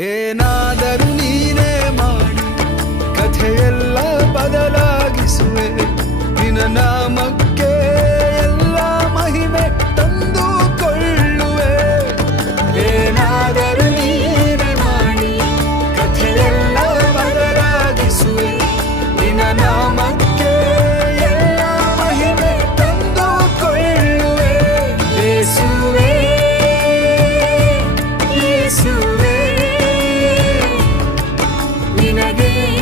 ಏನಾದರೂ ನೀನೇ ಮಾಡಿ. ಕಥೆಯೆಲ್ಲ ಬದಲಾಗಿಸುವೆ. ನಿನ್ನ again.